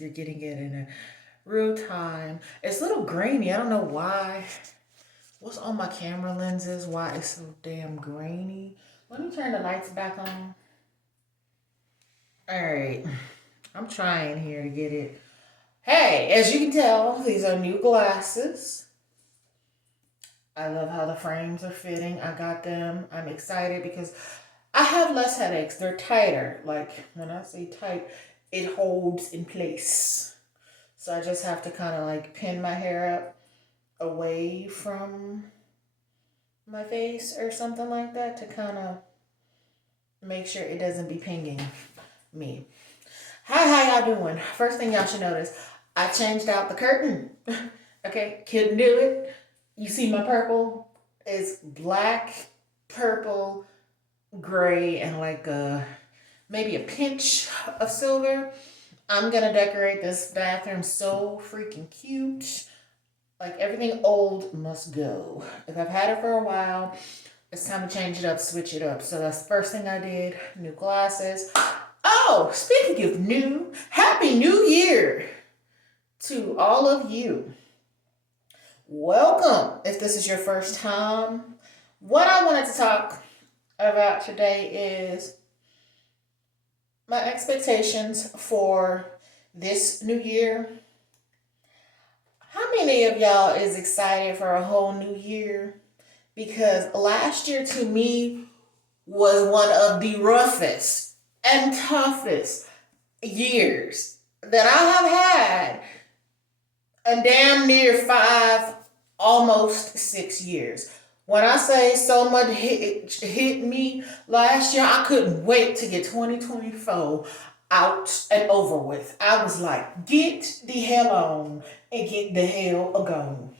you're getting it in a real time. It's a little grainy. I don't know why. What's on my camera lenses? Why it's so damn grainy? Let me turn the lights back on. All right. I'm trying here to get it. Hey, as you can tell, these are new glasses. I love how the frames are fitting. I got them. I'm excited because I have less headaches. They're tighter. Like when I say tight, it holds in place. So I just have to kind of like pin my hair up away from my face or something like that to kind of make sure it doesn't be pinging me. Hi, how y'all doing? First thing y'all should notice, I changed out the curtain. Okay, couldn't do it. You see my purple? It's black, purple, gray, and like maybe a pinch of silver. I'm gonna decorate this bathroom so freaking cute. Like everything old must go. If I've had it for a while, it's time to change it up, switch it up. So that's the first thing I did. New glasses. Oh, speaking of new, Happy New Year to all of you. Welcome if this is your first time. What I wanted to talk about today is my expectations for this new year. How many of y'all is excited for a whole new year? Because last year to me was one of the roughest and toughest years that I have had in damn near 5, almost 6 years. When I say so much hit me last year, I couldn't wait to get 2024 out and over with. I was like, get the hell on and get the hell gone.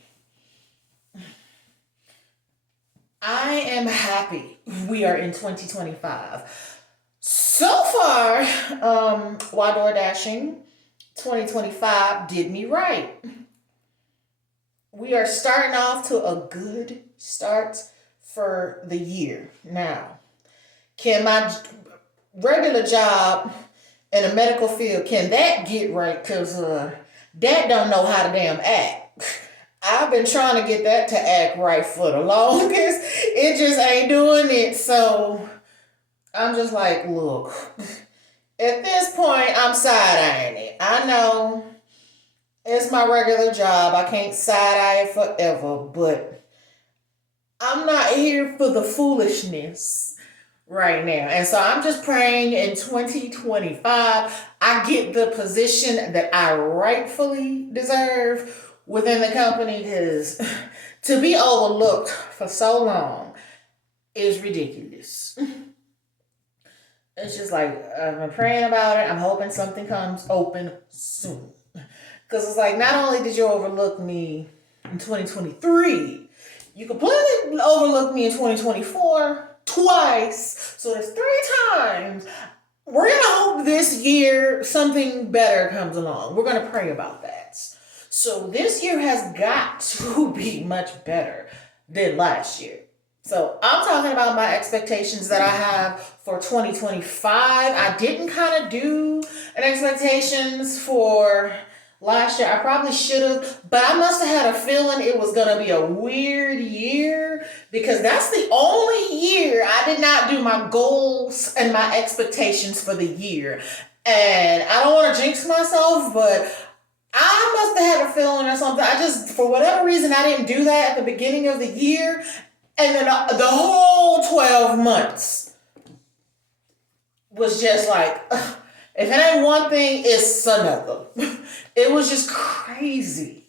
I am happy we are in 2025. So far, while door dashing, 2025 did me right. We are starting off to a good start for the year. Now, can my regular job in the medical field, can that get right? Because that don't know how to damn act. I've been trying to get that to act right for the longest. It just ain't doing it. So I'm just like, look, at this point, I'm side eyeing it. I know it's my regular job. I can't side eye it forever, but I'm not here for the foolishness right now. And so I'm just praying in 2025 I get the position that I rightfully deserve within the company because to be overlooked for so long is ridiculous. It's just like I've been praying about it. I'm hoping something comes open soon. Because it's like not only did you overlook me in 2023, you completely overlooked me in 2024 twice. So there's 3 times. We're going to hope this year something better comes along. We're going to pray about that. So this year has got to be much better than last year. So I'm talking about my expectations that I have for 2025. I didn't kind of do an expectations for last year. I probably should have, but I must have had a feeling it was going to be a weird year because that's the only year I did not do my goals and my expectations for the year. And I don't want to jinx myself, but I must have had a feeling or something. I just, for whatever reason, I didn't do that at the beginning of the year. And then the whole 12 months was just like, if it ain't one thing, it's another. It was just crazy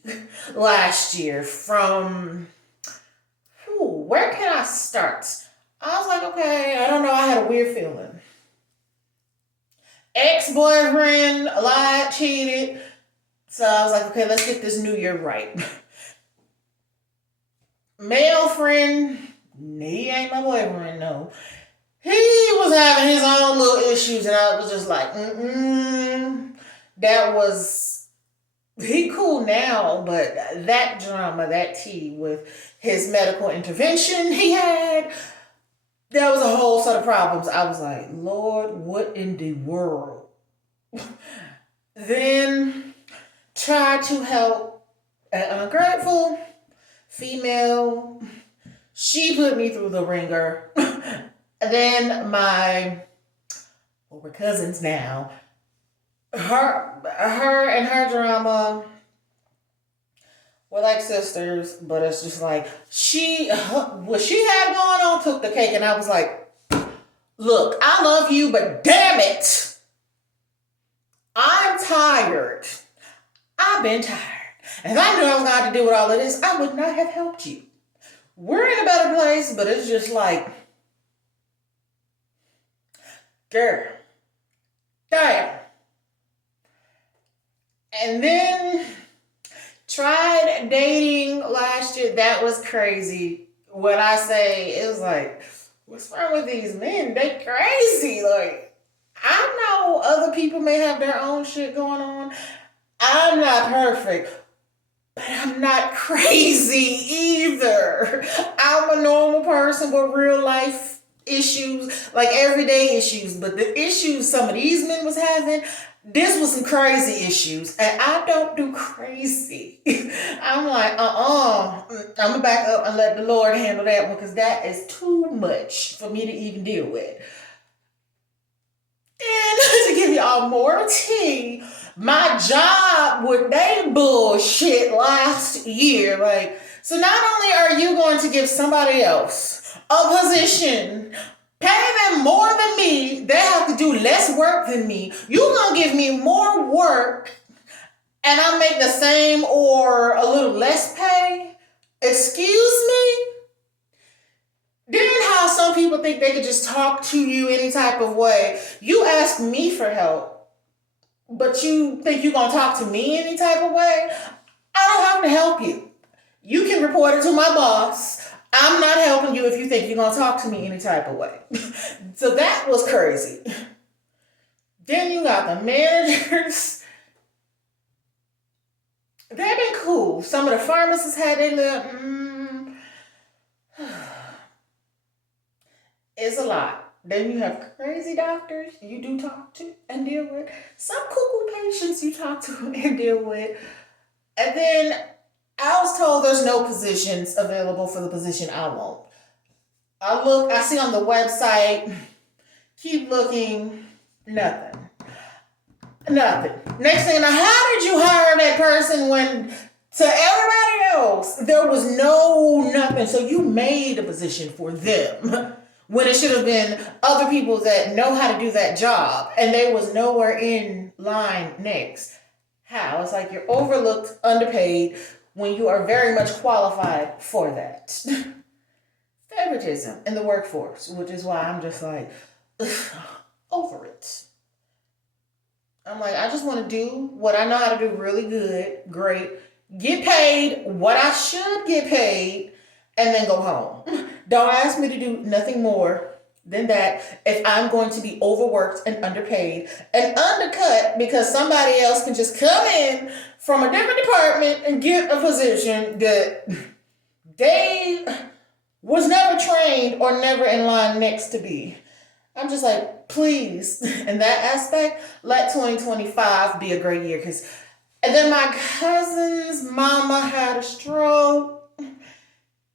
last year from, where can I start? I was like, okay, I don't know. I had a weird feeling. Ex-boyfriend lied, cheated. So I was like, okay, let's get this new year right. Male friend, he ain't my boyfriend, no. He was having his own little issues, and I was just like, that was, he cool now, but that drama, that tea with his medical intervention he had, that was a whole set of problems. I was like, Lord, what in the world? Then try to help an ungrateful female. She put me through the ringer. Then we're cousins now. Her and her drama, we're like sisters, but it's just like what she had going on took the cake, and I was like, look, I love you, but damn it, I'm tired. I've been tired. If I knew I was going to have to deal with all of this, I would not have helped you. We're in a better place, but it's just like, girl, damn. And then tried dating last year. That was crazy. What I say is like, what's wrong with these men? They crazy. Like, I know other people may have their own shit going on. I'm not perfect, but I'm not crazy either. I'm a normal person with real life issues, like everyday issues. But the issues some of these men was having, this was some crazy issues. And I don't do crazy. I'm like, I'm going to back up and let the Lord handle that one, because that is too much for me to even deal with. And to give y'all more tea, my job with they bullshit last year, like, so not only are you going to give somebody else a position, pay them more than me, they have to do less work than me, you're going to give me more work and I make the same or a little less pay? Excuse me? Then how some people think they could just talk to you any type of way. You ask me for help, but you think you're going to talk to me any type of way? I don't have to help you. You can report it to my boss. I'm not helping you if you think you're going to talk to me any type of way. So that was crazy. Then you got the managers. They've been cool. Some of the pharmacists had their little, it's a lot. Then you have crazy doctors you do talk to and deal with. Some cuckoo patients you talk to and deal with. And then I was told there's no positions available for the position I want. I see on the website, keep looking, nothing. Nothing. Next thing I know, how did you hire that person when to everybody else there was nothing? So you made a position for them when it should have been other people that know how to do that job, and they was nowhere in line next. How? It's like you're overlooked, underpaid, when you are very much qualified for that. Favoritism in the workforce, which is why I'm just like, over it. I'm like, I just want to do what I know how to do really good, great, get paid what I should get paid, and then go home. Don't ask me to do nothing more than that if I'm going to be overworked and underpaid and undercut because somebody else can just come in from a different department and get a position that they was never trained or never in line next to be. I'm just like, please, in that aspect, let 2025 be a great year. And then my cousin's mama had a stroke.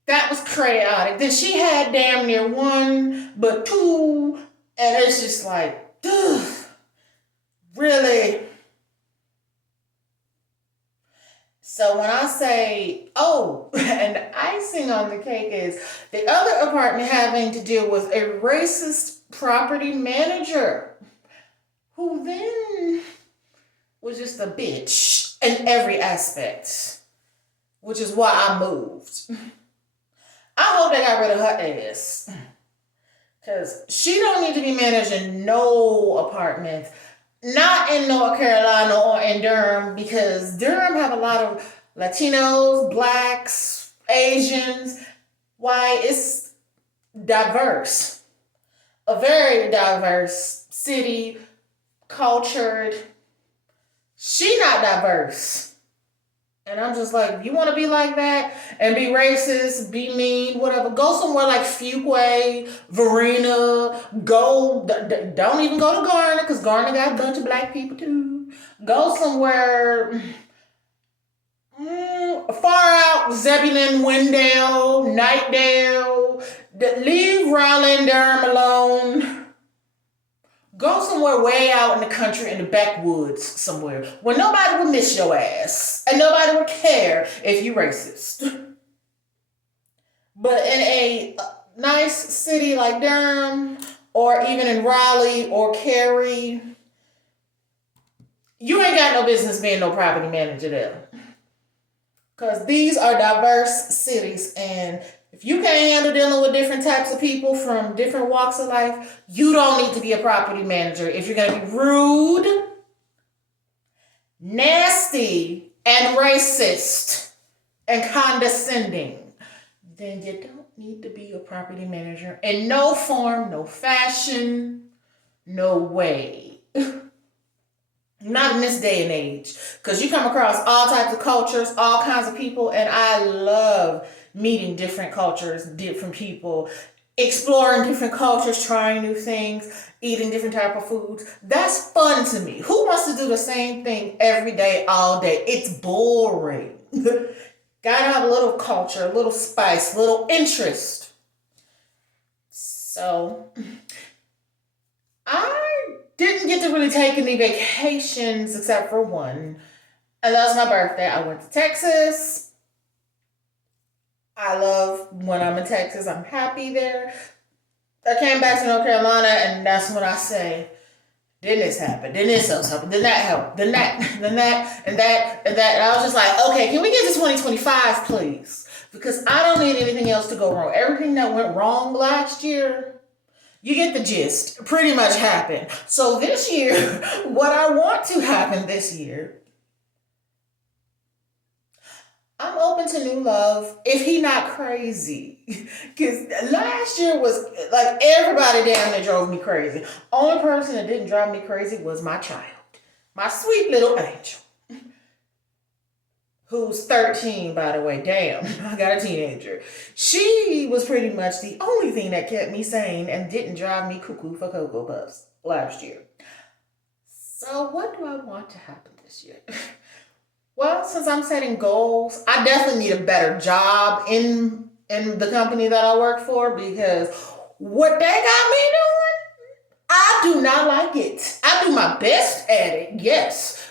That was chaotic. Then she had damn near one, but two. And it's just like, ugh, really? So when I say, and the icing on the cake is the other apartment having to deal with a racist property manager who then was just a bitch in every aspect, which is why I moved. I hope they got rid of her ass, because she don't need to be managing no apartments, not in North Carolina or in Durham, because Durham have a lot of Latinos, blacks, Asians. Why, it's diverse. A very diverse city, cultured. She not diverse. And I'm just like, you want to be like that and be racist, be mean, whatever, go somewhere like Fuquay, Varina, don't even go to Garner, because Garner got a bunch of black people too. Go somewhere far out, Zebulon, Wendell, Nightdale. Leave Raleigh and Durham alone. Go somewhere way out in the country, in the backwoods somewhere, where nobody would miss your ass and nobody would care if you racist. But in a nice city like Durham, or even in Raleigh or Cary, you ain't got no business being no property manager there. Because these are diverse cities, and if you can't handle dealing with different types of people from different walks of life, you don't need to be a property manager. If you're going to be rude, nasty, and racist, and condescending, then you don't need to be a property manager in no form, no fashion, no way. Not in this day and age. Because you come across all types of cultures, all kinds of people, and I love meeting different cultures, different people, exploring different cultures, trying new things, eating different type of foods. That's fun to me. Who wants to do the same thing every day, all day? It's boring. Gotta have a little culture, a little spice, a little interest. So, I didn't get to really take any vacations except for one. And that was my birthday. I went to Texas. I love when I'm in Texas. I'm happy there. I came back to North Carolina, and that's when I say, then this happened, then this else happened, then that happened, then that, and that. And I was just like, okay, can we get to 2025, please? Because I don't need anything else to go wrong. Everything that went wrong last year, you get the gist, pretty much happened. So this year, what I want to happen this year, I'm open to new love if he not crazy. Because last year was like everybody damn near drove me crazy. Only person that didn't drive me crazy was my child. My sweet little angel. Who's 13, by the way. Damn, I got a teenager. She was pretty much the only thing that kept me sane and didn't drive me cuckoo for Cocoa Puffs last year. So what do I want to happen this year? Well, since I'm setting goals, I definitely need a better job in the company that I work for, because what they got me doing, I do not like it. I do my best at it, yes.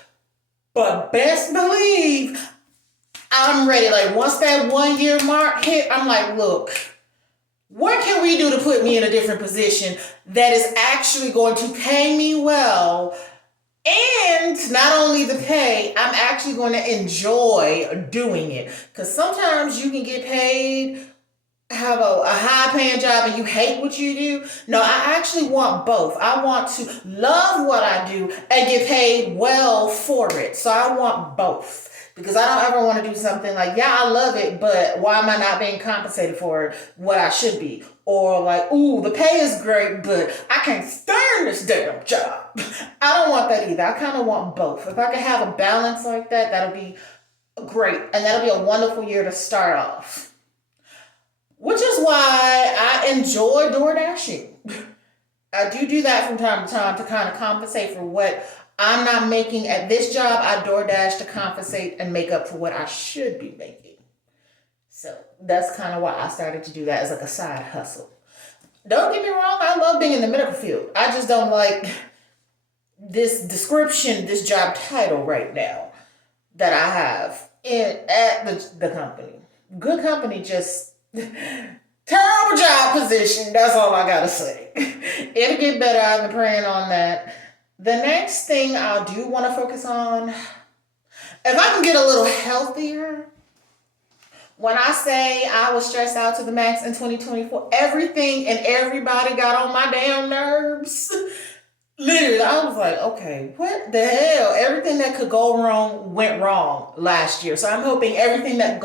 But best believe I'm ready. Like once that 1 year mark hit, I'm like, look, what can we do to put me in a different position that is actually going to pay me well? And not only the pay, I'm actually going to enjoy doing it. Because sometimes you can get paid, have a high paying job, and you hate what you do. No, I actually want both. I want to love what I do and get paid well for it. So I want both. Because I don't ever want to do something like, yeah, I love it, but why am I not being compensated for what I should be? Or like, ooh, the pay is great, but I can't stand this damn job. I don't want that either. I kind of want both. If I could have a balance like that, that'll be great. And that'll be a wonderful year to start off. Which is why I enjoy door dashing. I do that from time to time to kind of compensate for what I'm not making at this job. I DoorDash to compensate and make up for what I should be making. So that's kind of why I started to do that as like a side hustle. Don't get me wrong, I love being in the medical field. I just don't like this description, this job title right now that I have at the company. Good company, just terrible job position. That's all I gotta say. It'll get better. I've been praying on that. The next thing I do want to focus on, if I can get a little healthier. When I say I was stressed out to the max in 2024, everything and everybody got on my damn nerves. Literally, I was like, okay, what the hell? Everything that could go wrong went wrong last year. So I'm hoping everything that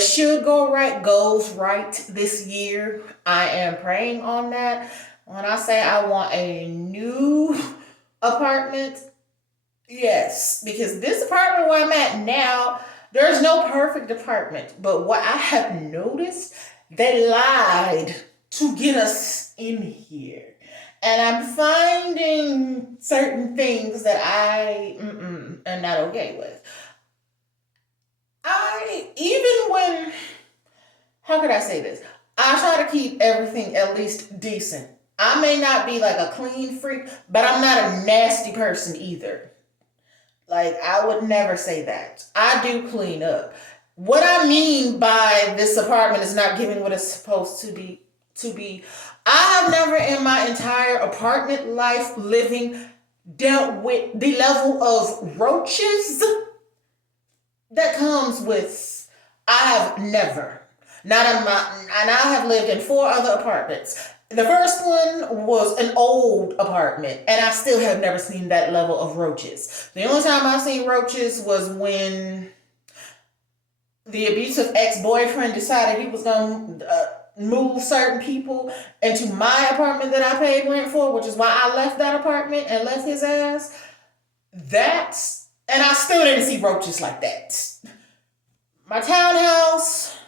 should go right goes right this year. I am praying on that. When I say I want a new apartment, yes, because this apartment where I'm at now, there's no perfect apartment. But what I have noticed, they lied to get us in here. And I'm finding certain things that I am not okay with. Even when, how could I say this? I try to keep everything at least decent. I may not be like a clean freak, but I'm not a nasty person either. Like, I would never say that. I do clean up. What I mean by this apartment is not giving what it's supposed to be. I have never in my entire apartment life living dealt with the level of roaches that comes with. I have never. Not in my, and I have lived in four other apartments. The first one was an old apartment, and I still have never seen that level of roaches. The only time I seen roaches was when the abusive ex-boyfriend decided he was going to move certain people into my apartment that I paid rent for, which is why I left that apartment and left his ass. That's, and I still didn't see roaches like that. My townhouse,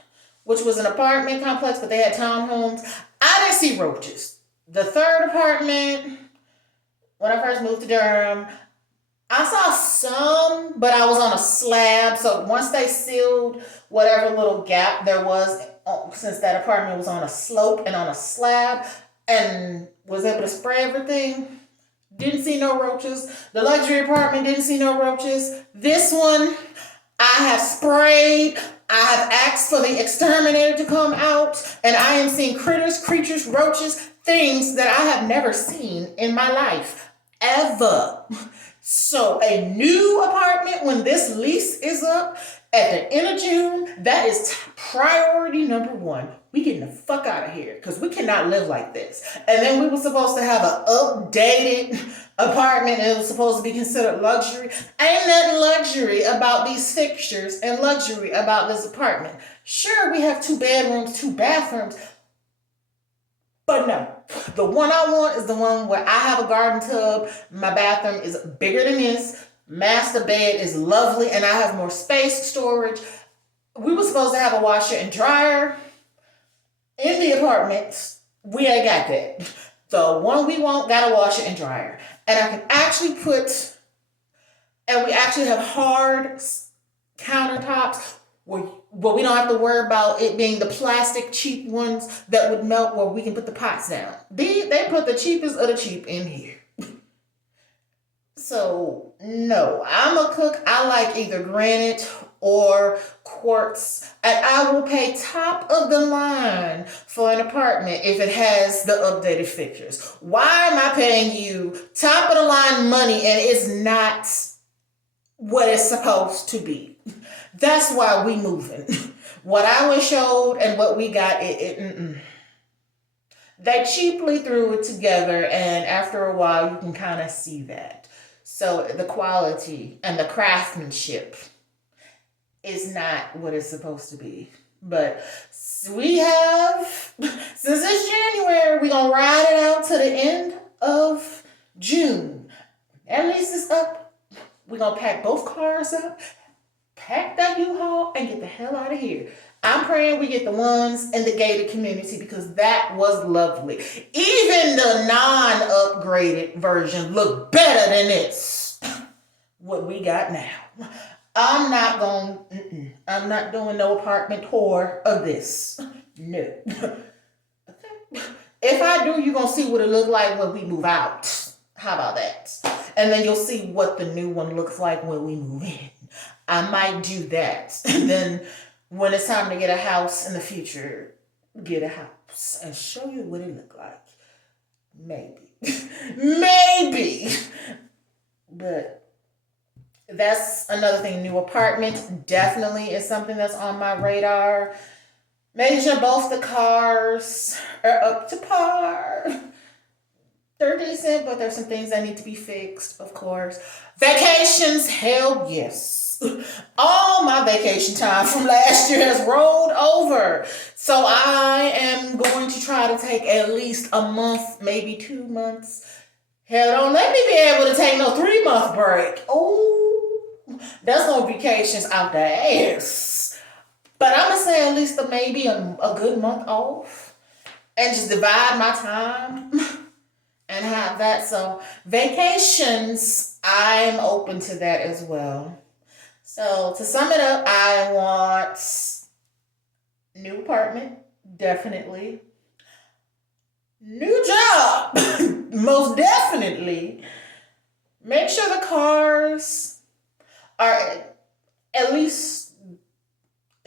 which was an apartment complex, but they had townhomes, I didn't see roaches. The third apartment, when I first moved to Durham, I saw some, but I was on a slab. So once they sealed whatever little gap there was, since that apartment was on a slope and on a slab, and was able to spray everything, didn't see no roaches. The luxury apartment didn't see no roaches. This one, I have sprayed. I have asked for the exterminator to come out, and I am seeing critters, creatures, roaches, things that I have never seen in my life, ever. So a new apartment, when this lease is up at the end of June, that is priority number one. We getting the fuck out of here because we cannot live like this. And then we were supposed to have an updated apartment. It was supposed to be considered luxury. Ain't nothing luxury about these fixtures and luxury about this apartment. Sure, we have 2 bedrooms, 2 bathrooms, but no, the one I want is the one where I have a garden tub. My bathroom is bigger than this. Master bed is lovely, and I have more space, storage. We were supposed to have a washer and dryer in the apartment. We ain't got that. The one we want got a washer and dryer. And I can actually and we actually have hard countertops where we don't have to worry about it being the plastic cheap ones that would melt where we can put the pots down. They put the cheapest of the cheap in here. So, no, I'm a cook. I like either granite or quartz. And I will pay top of the line for an apartment if it has the updated fixtures. Why am I paying you top of the line money and it's not what it's supposed to be? That's why we moving. What I was showed and what we got, they cheaply threw it together, and after a while, you can kind of see that. So the quality and the craftsmanship is not what it's supposed to be. But we have, since it's January, we're going to ride it out to the end of June. At least it's up. We're going to pack both cars up, pack that U-Haul, and get the hell out of here. I'm praying we get the ones in the gated community because that was lovely. Even the non-upgraded version looked better than this. What we got now. I'm not doing no apartment tour of this. No. Okay. If I do, you're going to see what it look like when we move out. How about that? And then you'll see what the new one looks like when we move in. I might do that. And then when it's time to get a house in the future, get a house and show you what it look like. Maybe. Maybe. But that's another thing. New apartment definitely is something that's on my radar. Making sure both the cars are up to par. They're decent, but there's some things that need to be fixed, of course. Vacations, hell yes. All my vacation time from last year has rolled over. So I am going to try to take at least a month, maybe 2 months. Hell, don't let me be able to take no 3-month break. Oh, that's no vacations out the ass. But I'm going to say at least maybe a good month off and just divide my time and have that. So vacations, I'm open to that as well. So to sum it up, I want new apartment, definitely. New job, most definitely. Make sure the cars are at least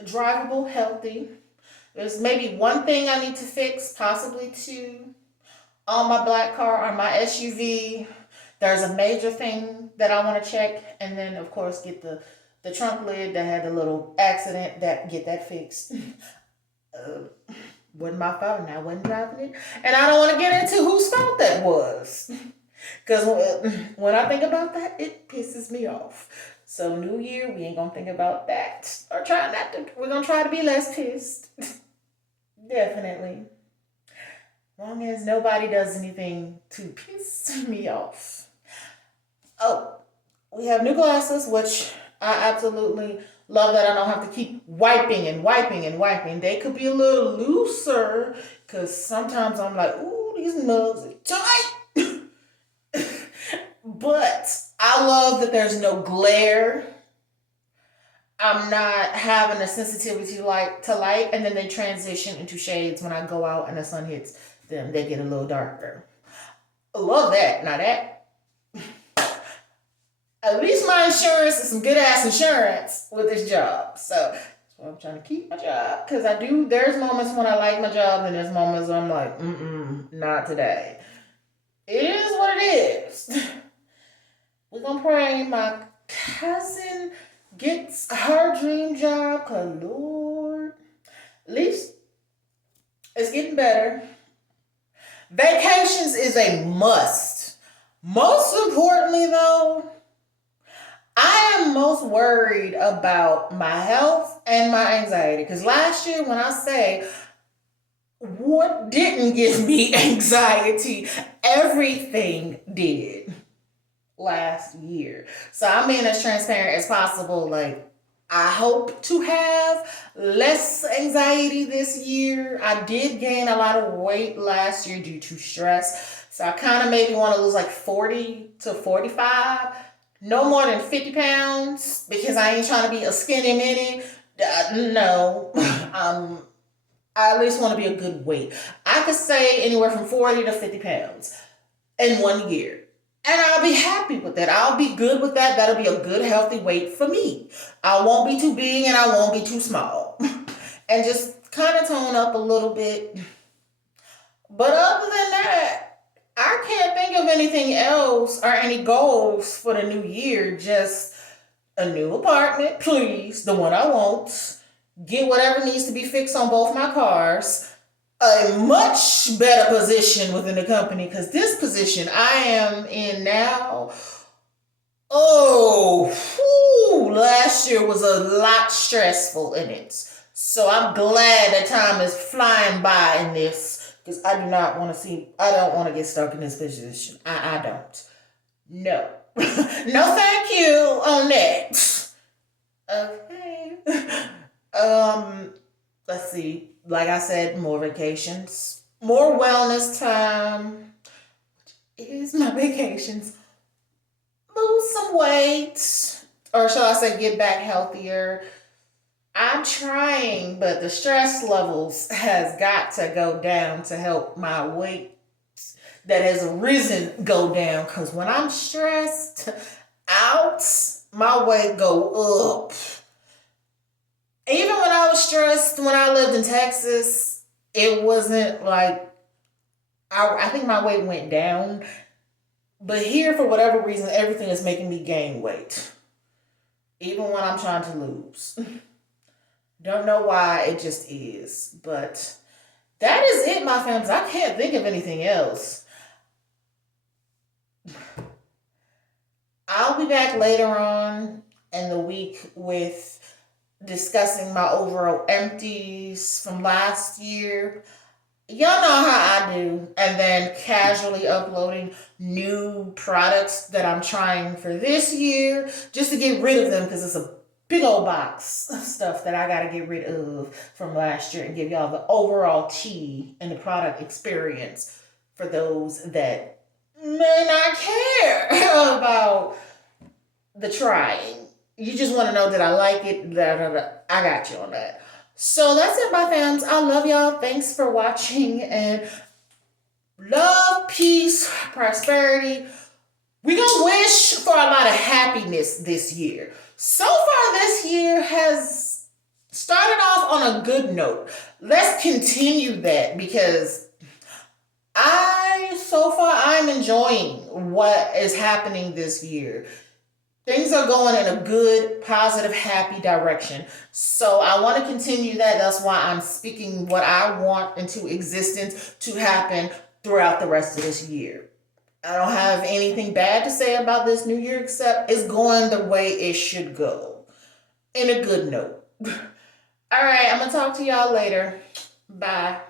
drivable, healthy. There's maybe one thing I need to fix, possibly two, on my black car or my SUV. There's a major thing that I want to check, and then of course get the trunk lid that had the little accident that get that fixed. Wasn't my fault, and I wasn't driving it, and I don't want to get into whose fault that was, because when I think about that, it pisses me off. So New Year, we ain't gonna think about that, or try not to. We're gonna try to be less pissed. Definitely. Long as nobody does anything to piss me off. Oh, we have new glasses, which I absolutely love that I don't have to keep wiping and wiping and wiping. They could be a little looser because sometimes I'm like, ooh, these mugs are tight. But I love that there's no glare. I'm not having a sensitivity like to light, and then they transition into shades when I go out and the sun hits them. They get a little darker. I love that. Now that at least my insurance is some good ass insurance with this job. So that's why I'm trying to keep my job because I do. There's moments when I like my job, and there's moments when I'm like, not today. It is what it is. We're gonna pray my cousin gets her dream job, cause Lord, at least it's getting better. Vacations is a must. Most importantly, though, I am most worried about my health and my anxiety. Because last year, when I say what didn't give me anxiety, everything did last year. So I'm being as transparent as possible. Like, I hope to have less anxiety this year. I did gain a lot of weight last year due to stress. So I kind of maybe want to lose like 40 to 45. No more than 50 pounds because I ain't trying to be a skinny mini. No. I at least want to be a good weight. I could say anywhere from 40 to 50 pounds in 1 year. And I'll be happy with that. I'll be good with that. That'll be a good, healthy weight for me. I won't be too big and I won't be too small. And just kind of tone up a little bit. But other than that, I can't think of anything else or any goals for the new year. Just a new apartment, please. The one I want. Get whatever needs to be fixed on both my cars. A much better position within the company because this position I am in now, oh, whew, last year was a lot stressful in it. So I'm glad that time is flying by in this because I don't want to get stuck in this position. I don't. No. No, thank you on that. Okay. Um, let's see. Like I said, more vacations, more wellness time. It is my vacations. Lose some weight, or shall I say, get back healthier. I'm trying, but the stress levels has got to go down to help my weight that has risen go down. Cause when I'm stressed out, my weight go up. Even when I was stressed when I lived in Texas, it wasn't like I think my weight went down. But here, for whatever reason, everything is making me gain weight, even when I'm trying to lose. Don't know why, it just is. But that is it, my fams. I can't think of anything else. I'll be back later on in the week with discussing my overall empties from last year. Y'all know how I do. And then casually uploading new products that I'm trying for this year just to get rid of them because it's a big old box of stuff that I got to get rid of from last year and give y'all the overall tea and the product experience for those that may not care about the trying. You just want to know that I like it. Da, da, da. I got you on that. So that's it, my fams. I love y'all. Thanks for watching, and love, peace, prosperity. We gonna wish for a lot of happiness this year. So far, this year has started off on a good note. Let's continue that because so far I'm enjoying what is happening this year. Things are going in a good, positive, happy direction. So I want to continue that. That's why I'm speaking what I want into existence to happen throughout the rest of this year. I don't have anything bad to say about this new year except it's going the way it should go. In a good note. All right, I'm going to talk to y'all later. Bye.